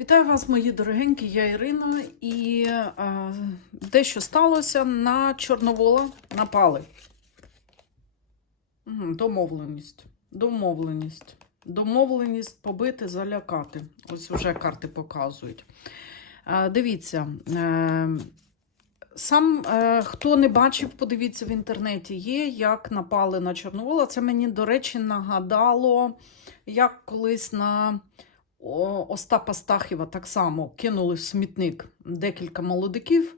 Вітаю вас, мої дорогенькі, я Ірина, і е, дещо сталося на Чорновола напали. Домовленість. Домовленість. Домовленість побити, залякати. Ось вже карти показують. Е, дивіться. Е, Сам е, хто не бачив, подивіться в інтернеті, є, як напали на Чорновола. Це мені, до речі, нагадало, як колись на Остапа Стахіва так само кинули в смітник декілька молодиків.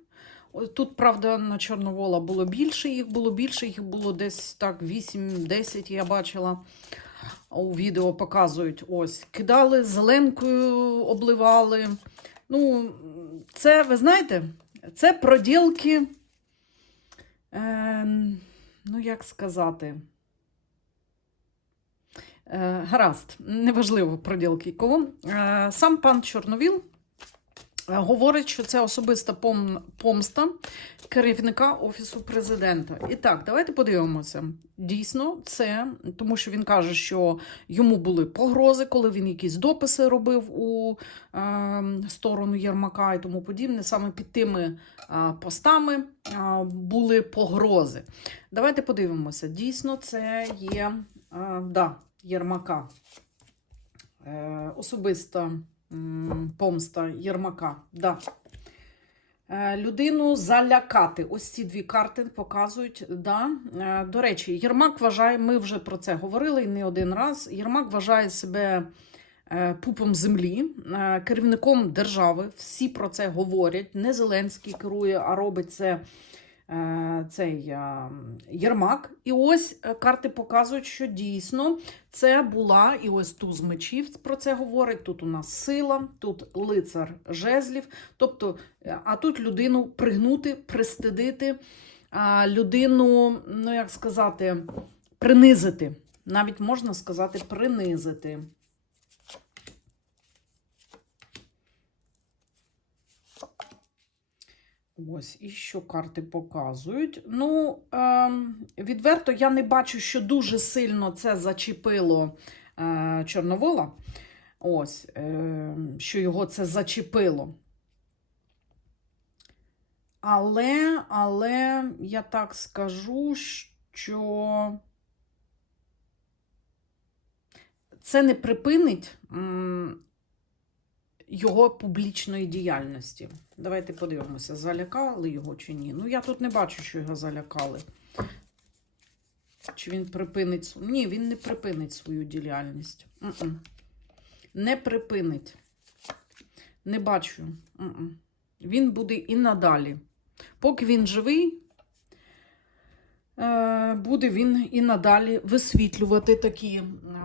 Тут, правда, на Чорновола було більше, їх було більше, їх було десь так 8-10, я бачила. У відео показують ось. Кидали, зеленкою обливали. Ну, це, ви знаєте, це проділки, е, ну, як сказати, Гаразд, неважливо проділки кого. Е, Сам пан Чорновіл е, говорить, що це особиста помста керівника Офісу президента. І так, давайте подивимося. Дійсно, це тому, що він каже, що йому були погрози, коли він якісь дописи робив у е, сторону Єрмака і тому подібне. Саме під тими е, постами е, були погрози. Давайте подивимося. Дійсно, це є. е, да, Єрмака. Е, особиста помста Єрмака. Да. Е, людину залякати. Ось ці дві карти показують. Да. Е, до речі, Єрмак вважає, ми вже про це говорили не один раз. Єрмак вважає себе пупом землі, керівником держави. Всі про це говорять. Не Зеленський керує, а робить це цей е, Єрмак. І ось е, карти показують, що дійсно це була, і ось туз мечів про це говорить. Тут у нас сила, тут лицар жезлів. Тобто, е, а тут людину пригнути, пристидити, людину, ну як сказати, принизити. Навіть можна сказати, принизити. Ось, і що карти показують. Ну, ем, відверто, я не бачу, що дуже сильно це зачепило е, Чорновола. Ось, е, що його це зачепило. Але, але я так скажу, що це не припинить його публічної діяльності. Давайте подивимося, залякали його чи ні. Ну, я тут не бачу, що його залякали. Чи він припинить. Ні, він не припинить свою діяльність. М-м. Не припинить. Не бачу. М-м. Він буде і надалі. Поки він живий, е, буде він і надалі висвітлювати такі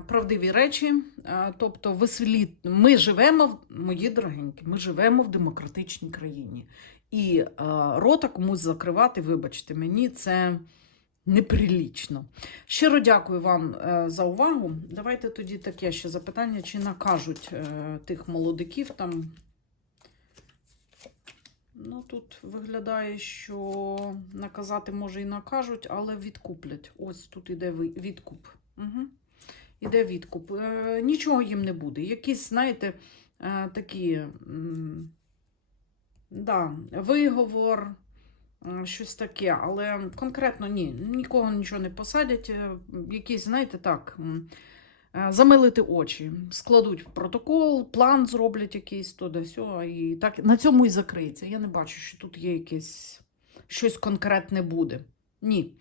правдиві речі. Е, Тобто, висвітлі... ми живемо, мої дорогенькі, ми живемо в демократичній країні. І е, рота комусь закривати, вибачте мені, це неприлічно. Щиро дякую вам е, за увагу. Давайте тоді таке ще запитання: чи накажуть тих молодиків там. Ну, тут виглядає, що наказати може і накажуть, але відкуплять. Ось тут іде відкуп. Угу. Іде відкуп. Е, нічого їм не буде. Якісь, знаєте, е, такі да, виговор, е, щось таке, але конкретно ні, нікого нічого не посадять. Якісь, знаєте, так. Замилити очі, складуть протокол, план зроблять якийсь то да сьо, і так на цьому і закриється. Я не бачу, що тут є якесь щось конкретне буде. Ні.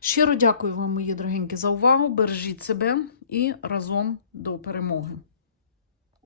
Щиро дякую вам, мої дорогенькі, за увагу. Бережіть себе і разом до перемоги.